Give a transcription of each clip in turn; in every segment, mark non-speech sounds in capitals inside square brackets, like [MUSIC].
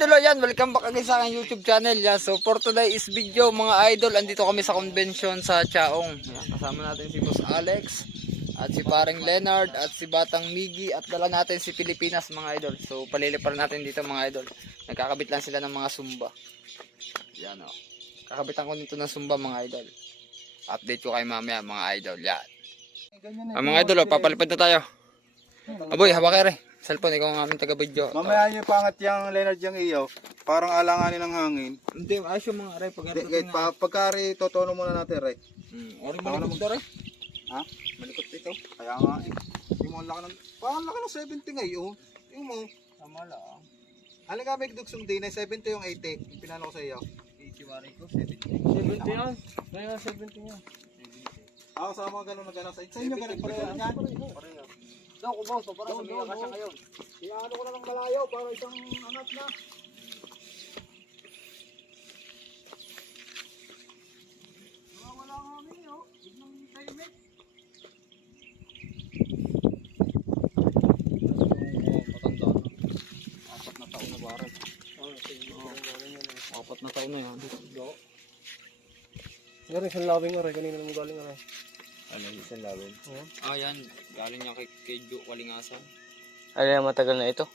yan, welcome back again sa aking YouTube channel. Yan. So for today is video mga idol, andito kami sa convention sa Chaong. Yan. Kasama natin si Boss Alex, at si Paring Leonard, at si Batang Migi, at dala natin si Pilipinas mga idol. So palilipar natin dito mga idol. Nagkakabit lang sila ng mga sumba. Yan o. Kakabitan ko nito ng sumba mga idol. Update ko kayo mamaya mga idol. Yan. Ah, mga idol, oh, papalipad na tayo. Aboy, ka rin. Cellphone, ikaw ang aming taga-video. Mamaya nyo pangat yung Leonard yung iyo. Parang alanganin ng hangin. Hindi, ayos yung mga aray pag Di, kahit pa, pagkari, totono muna natin, Ray. Hmm, ori malikot to rin. Ha? Malikot ito. Kaya nga eh. Mga laki ng, parang laki ng 70 ngayon. Yung mo, Tama lang. alin nga may dugsong din, 70 yung 80. Yung pinano ko sa iyo. Ichiwari ko, 70. 70 yan. Kaya 70 yan. Ako sa mga ganun na ganun. Sa inyo ganun pa rin yan. Daw, kumaw, so para sa mga kasya kayo. Iyaano ko na ng malayo para isang angat na. Wala nga kami oh. Biglang na. Apat na taon na yan. Ngayon, isang labing aray. Kanina mo galing aray. Ano, isang lawin? Ah, yan. Galing niya kay, kay Jo Walingasan. Ano yung matagal na ito?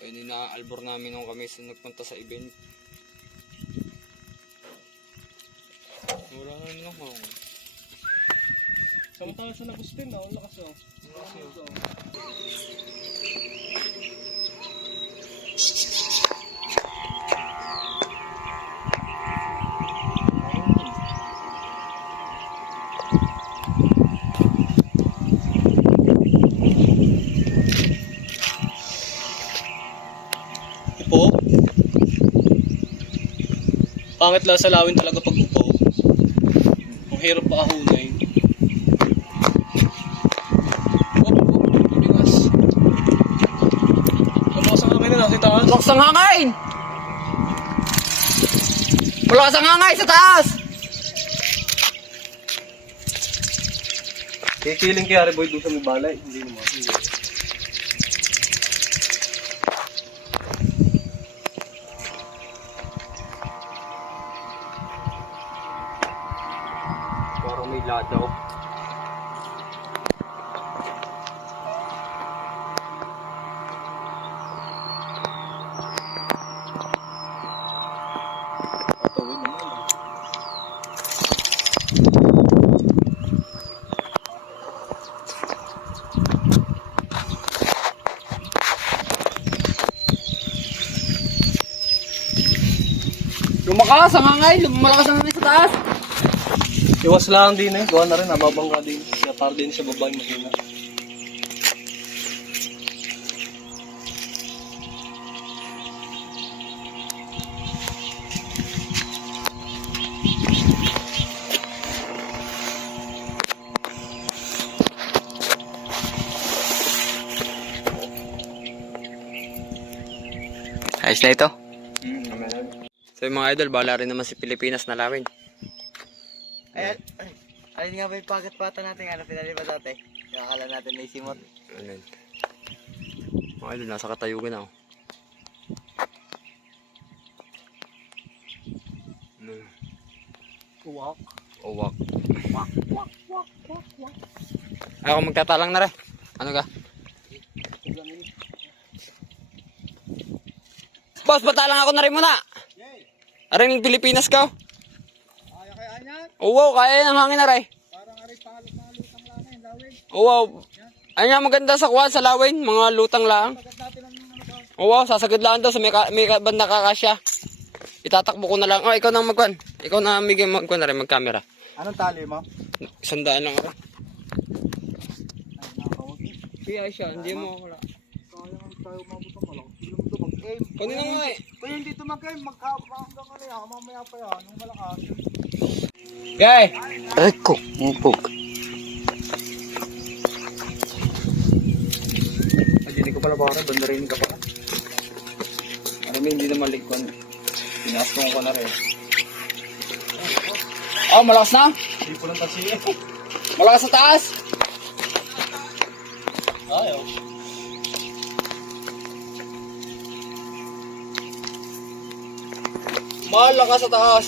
Ay, nina-albor namin nung kami sa nagpunta sa event. Wala na lang ako. Samantala sa nag-spin na. Ang lakas oh. Upo. Pangit lang sa lawin talaga pag upo. Ang hirap pa ahunay. Oh, bigas. Malakas ang hangin na nasa taas. Malakas ang hangin! Sa taas! Kikiling kaya Boy doon sa may balay. Hindi naman. Patuwid naman. Lumakas ang hangin! Lumalakas ang hangin sa taas! Iwas lang din eh. Gawa na rin. Nababangga din. Kaya para din sa babae mahina. Ayos na ito. Hmm. So yung mga idol, bala rin naman si Pilipinas na lawin. Alin nga ba yung packet pata natin? Ano pinali ba dati? Yung akala natin may simot. Ayan. Mga idol, nasa katayugan na oh. Ano? Uwak. Uwak. Ako magtatalang na rin. Ano ka? Boss, patalang ako na rin muna. Aray ng Pilipinas ka. oh. Kaya kaya yan. Oh, wow, kaya ng hangin na rin. Parang aray palot-palot ang lanay. Lawin. Oh, wow. Ay nga maganda sa kuwan, sa lawin, mga lutang lang. Oh, wow, sasagad lang daw sa may, ka, may banda kakasya. Itatakbo ko na lang. Oh, ikaw na magkwan. Ikaw na migay magkwan na rin, mag-camera. Anong tali mo? Sandaan lang ako. Kaya siya, hindi mo wala. Sayang ang tayo mabuto mo lang. Hindi mo ito mag-aim. Kunin na nga eh. Kaya hindi ito mag-aim. Magkakapang ano yan. Mamaya pa yan. Nung malakas. Gay! Eko, mupog. Hindi ko pala para, bandarinig ka pala. Marami hindi na malikwan. Pinastong ko na rin. Oh, malakas na? Hindi ko lang kasi. Malakas sa taas? Ayaw. Malakas sa taas.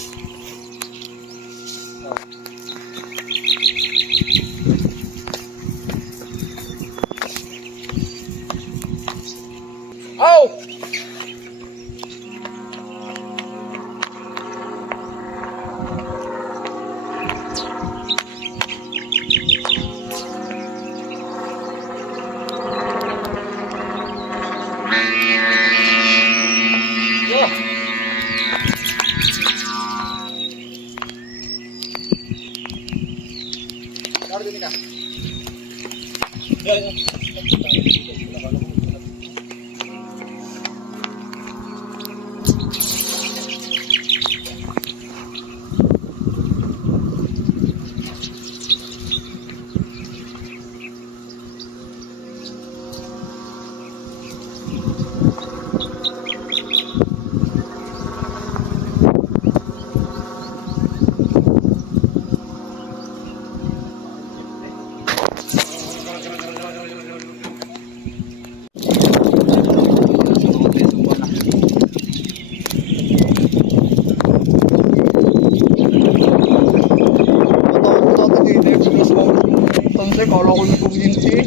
Ko yung kuminti.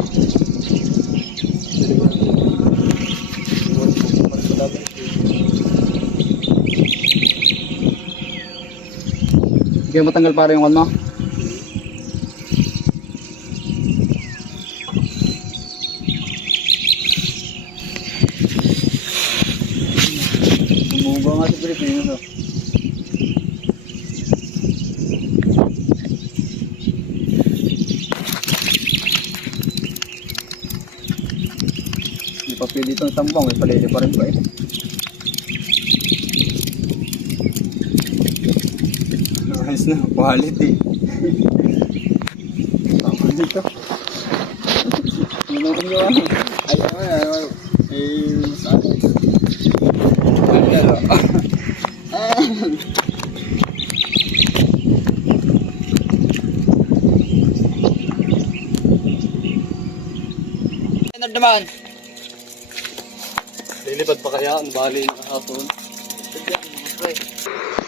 Sige, matanggal para yung ano. Bumuga nga sa Pilipinas. oh. Pa pili itong tambang, may palili pa rin pa eh. Ayos na, quality. Tama dito. Ano kung yun? Ay, ay, ay, ay, saan? Ano? Ano naman? Lilipad pa kaya ang bali ng hapon? Ayun mga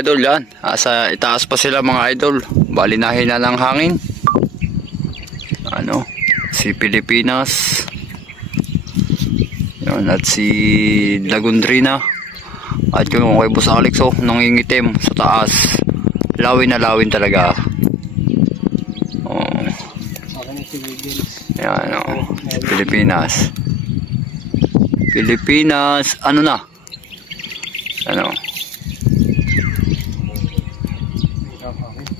idol yan. Asa itaas pa sila mga idol. Bali na hina ng hangin. Ano? Si Pilipinas. Yun, at si Lagundrina. At yung kay Boss Alex oh, nangingitim sa taas. Lawin na lawin talaga. Oh. Yan oh. Pilipinas. Pilipinas. Ano na? Ano?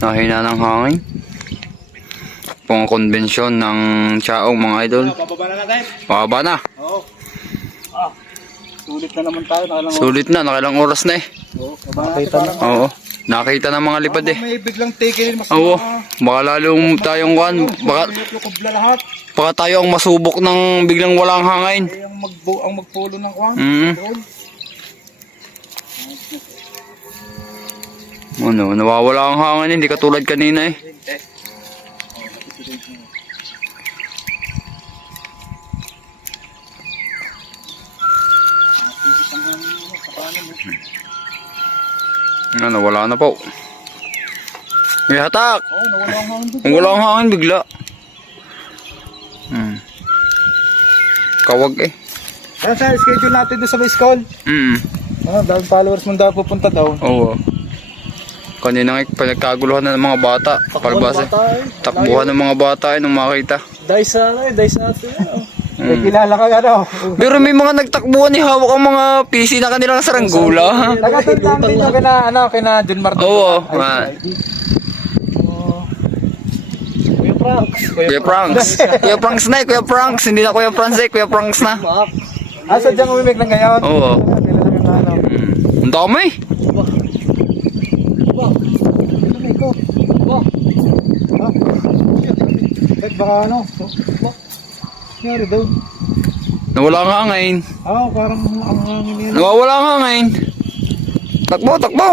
Nahina ng hangin. Pang konbensyon ng Chaong mga idol. Bababa na natin. Baba na. Oo. Ah. Sulit na naman tayo. Nakalang Sulit na. Nakailang oras na eh. Oo. Nakita na. Oo. Nakita ng mga lipad eh. May biglang take mas Oo. Baka lalong tayong kwan. Baka, baka tayo ang masubok ng biglang walang hangin. Eh, ang magbo ang magpolo ng kwan. Mm. Ano, nawawala ang hangin. Hindi katulad kanina eh. Ano, wala na po. May hatak! Oo, nawala ang hangin wala ang hangin, bigla. Hmm. Kawag eh. Ano sa schedule natin doon sa base call? Hmm. Ah, dahil followers mo daw pupunta daw. Oo. Kanina nga pinagkaguluhan na ng mga bata. Pagbasa. Bata, eh. Takbuhan ng mga bata eh nung makita. Dahil sa ano eh, dahil sa atin. ano. May kilala ka ano. Pero may mga nagtakbuhan ni hawak ang mga PC na kanilang saranggola. Tagatandaan din yung kina, ano, kina John Martin. Oo, man. Kuya Frank. Kuya Pranks. Kuya Pranks na eh, Kuya Pranks. Hindi na Kuya Pranks eh, Kuya Pranks na. Ah, sadyang umimik ng ngayon. Oo. Ano. Hmm. Ang dami. Baka ano? Nangyari daw. Nawala nga ngayon. Ah, parang ang hangin yun. Nawawala nga ngayon. Takbo, takbo.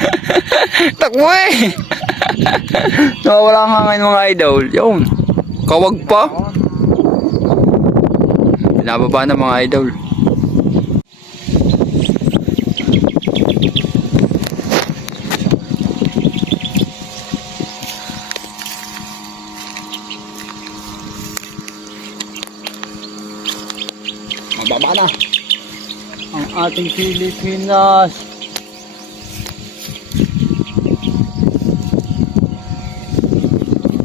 [LAUGHS] takbo eh. [LAUGHS] Nawawala nga ngayon mga idol. Yun. Kawag pa. Binababa na mga idol. Mababa na. Ang ating Pilipinas.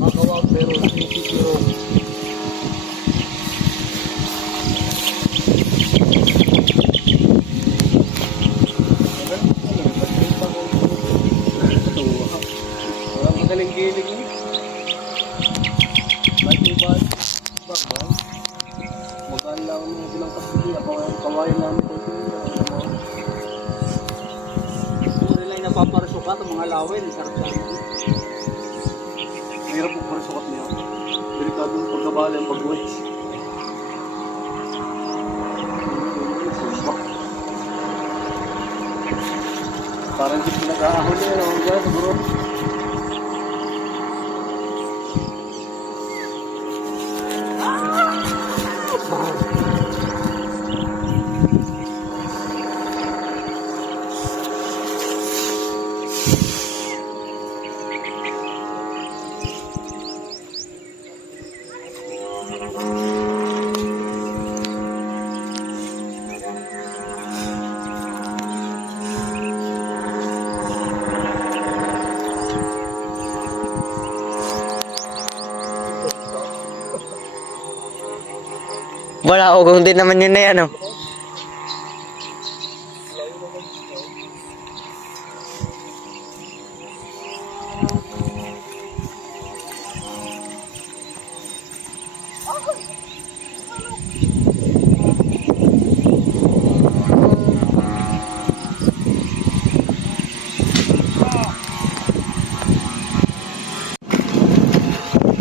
Makawag pero sinisipiro. Walang magaling giling eh. Ba't yung ba? Ba, ba? Magaan lang ang mga bilang kapili. Ako ang kawayan namin ko. Ito nila yung napaparasukat ang mga lawin. Mahirap po parasukat niya. Delikado ng pagkabala ang pag-uwi. Parang hindi pinag-aahuli. Ano ba? Siguro. Wala, ugong din naman yun na yan, oh.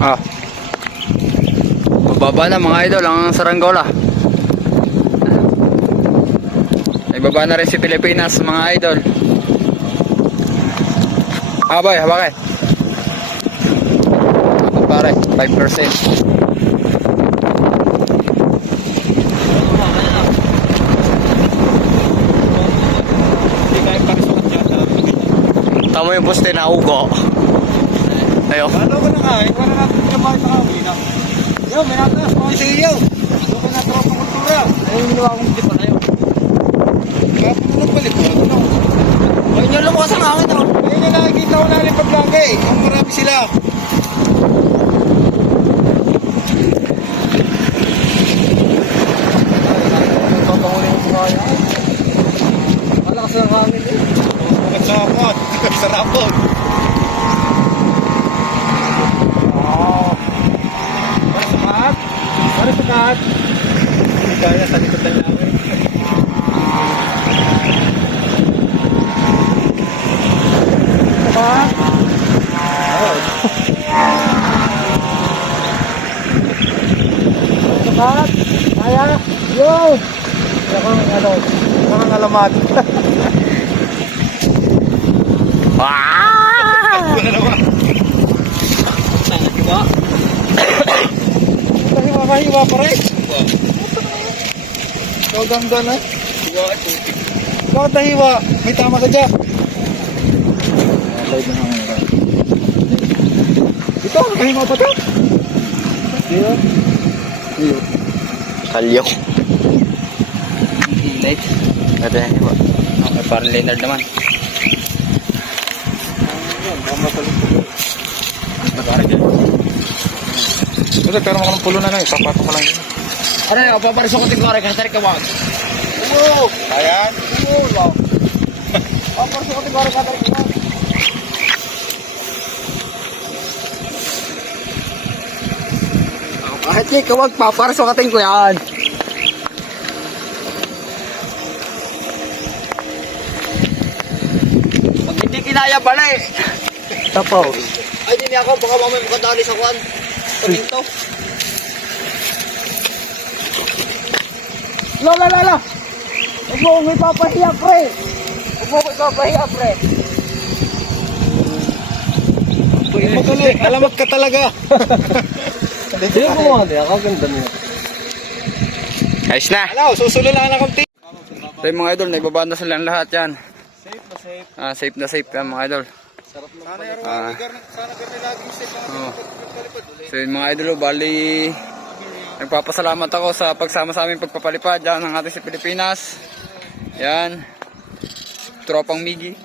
Ah. Bababa na mga idol ang saranggola. Nagbaba na rin si Pilipinas mga idol. Ah boy, hawakan. Dapat pare, 5%. Hindi kaya parasukat niya. Sarap yung ganyan. Tama yung poste na ugo. Ayo. Ano ko na nga wala kinabahan sa kami na. Yo, may natas, mga sa iyo. Yo, may natas ng kultura. Ayun, ginawa kong hindi pa na yun. Kaya pumunod balik ko. Ano? Ayun yung lumakas ang hangin oh. Ayun yung nakikita ko na rin pablangga eh. Ang marami sila. Malakas lang hangin eh. Magsapot. [LAUGHS] Sarapot. Oh. Para sa kat. Hindi kaya sa likod lang namin. Sa kat. Sa kat. Kaya. Yo. Ako ano. Mga alamat. [LAUGHS] Ano naman? Sana, diba? Kahiwa, kahiwa pa rin. Ikaw ganda na. Diba? Bakit nahiwa? May tama ka dyan. Ito, kahiwa pa to. Dito. Dito. Kalyo. Init. Ito yan, diba? Okay, parang Leonard naman. Tama sa likod. Ito, pero mga pulo na lang. Ipapato ko lang. Ano yun, paparisok ko tingko rin, kasi ka wag. Ayan. Paparisok ko tingko rin, kasi ka wag. Kahit di ka wag, paparisok ka tingko yan. Pag hindi kinaya pala eh. Tapaw. Ay, di niya ako, baka mamaya makadali sa kwan. Paminto. La la la la! Huwag mo kong ipapahiya, pre! Huwag mo kong ipapahiya, pre! Madali. Alamat ka talaga. Hindi ko mga hindi. Ako ganda niya. Ayos na! Alaw, susulo lang ng konti. So yung mga idol, naibaba na silang lahat yan. Safe na safe. Ah, safe na safe yan mga idol. Sana yung Ah. na sana kami laging safe. Oh. So yun mga idol, oh, bali nagpapasalamat ako sa pagsama sa aming pagpapalipad dyan ng ating sa Pilipinas. Yan. Tropang Migi.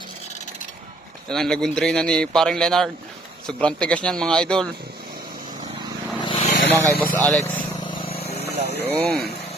Yan ang lagundrina ni paring Leonard. Sobrang tigas niyan mga idol. Yan lang kay Boss Alex. Yun.